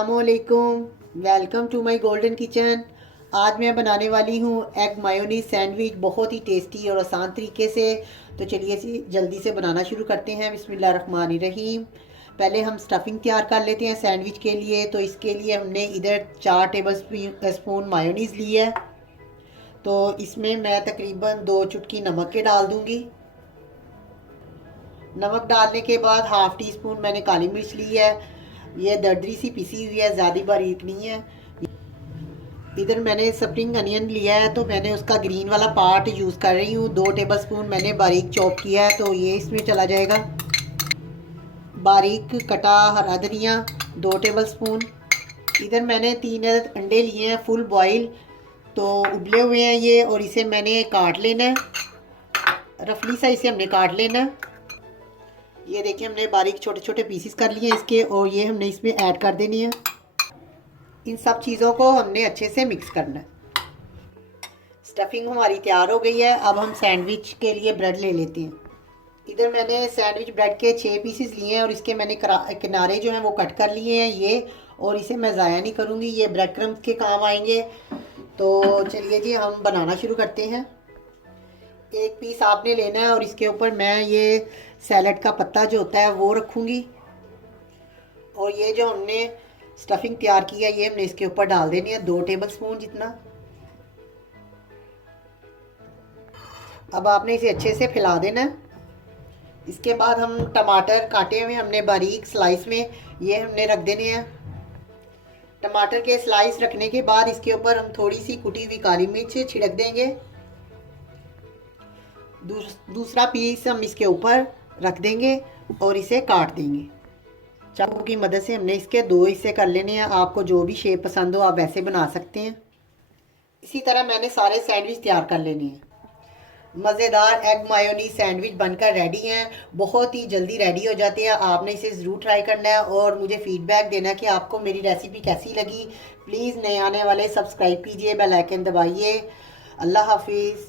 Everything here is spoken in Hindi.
अस्सलामुअलैकुम, welcome to my golden kitchen. आज मैं बनाने वाली हूँ एग मायोनीज सैंडविच, बहुत ही टेस्टी और आसान तरीके से। तो चलिए जल्दी से बनाना शुरू करते हैं। बिस्मिल्लाहिर्रहमानिर्रहीम। पहले हम स्टफिंग तैयार कर लेते हैं सैंडविच के लिए। तो इसके लिए हमने इधर 4 टेबल स्पून मायोनीज़ ली है। तो इसमें मैं तकरीबन 2 चुटकी नमक के डाल दूँगी। नमक डालने के बाद हाफ़ टी स्पून मैंने काली मिर्च ली है। ये दरदरी सी पिसी हुई है, ज़्यादा बारीक नहीं है। इधर मैंने स्प्रिंग अनियन लिया है, तो मैंने उसका ग्रीन वाला पार्ट यूज़ कर रही हूँ। 2 टेबल स्पून मैंने बारीक चॉप किया है, तो ये इसमें चला जाएगा। बारीक कटा हरा धनिया 2 टेबल स्पून। इधर मैंने 3 अंडे लिए हैं फुल बॉयल, तो उबले हुए हैं ये, और इसे मैंने काट लेना है। रफली सा इसे हमने काट लेना है। ये देखिए हमने बारीक छोटे छोटे पीसेस कर लिए हैं इसके, और ये हमने इसमें ऐड कर देनी है। इन सब चीज़ों को हमने अच्छे से मिक्स करना है। स्टफिंग हमारी तैयार हो गई है। अब हम सैंडविच के लिए ब्रेड ले लेते हैं। इधर मैंने सैंडविच ब्रेड के 6 पीसेस लिए हैं, और इसके मैंने किनारे जो हैं वो कट कर लिए हैं ये, और इसे मैं ज़ाया नहीं करूँगी, ये ब्रेड क्रम्स के काम आएंगे। तो चलिए जी हम बनाना शुरू करते हैं। एक पीस आपने लेना है, और इसके ऊपर मैं ये सैलड का पत्ता जो होता है वो रखूँगी, और ये जो हमने स्टफिंग तैयार की है ये हमने इसके ऊपर डाल देनी है, 2 टेबल स्पून जितना। अब आपने इसे अच्छे से फैला देना है। इसके बाद हम टमाटर काटे हुए हमने बारीक स्लाइस में, ये हमने रख देने हैं। टमाटर के स्लाइस रखने के बाद इसके ऊपर हम थोड़ी सी कुटी हुई काली मिर्च छिड़क देंगे। दूसरा पीस हम इसके ऊपर रख देंगे और इसे काट देंगे। चाकू की मदद से हमने इसके 2 हिस्से कर लेने हैं। आपको जो भी शेप पसंद हो आप वैसे बना सकते हैं। इसी तरह मैंने सारे सैंडविच तैयार कर लेने हैं। मज़ेदार एग मायोनीज सैंडविच बनकर रेडी हैं। बहुत ही जल्दी रेडी हो जाते हैं। आपने इसे ज़रूर ट्राई करना है और मुझे फ़ीडबैक देना है कि आपको मेरी रेसिपी कैसी लगी। प्लीज़ नए आने वाले सब्सक्राइब कीजिए, बेल आइकन दबाइए। अल्लाह हाफिज़।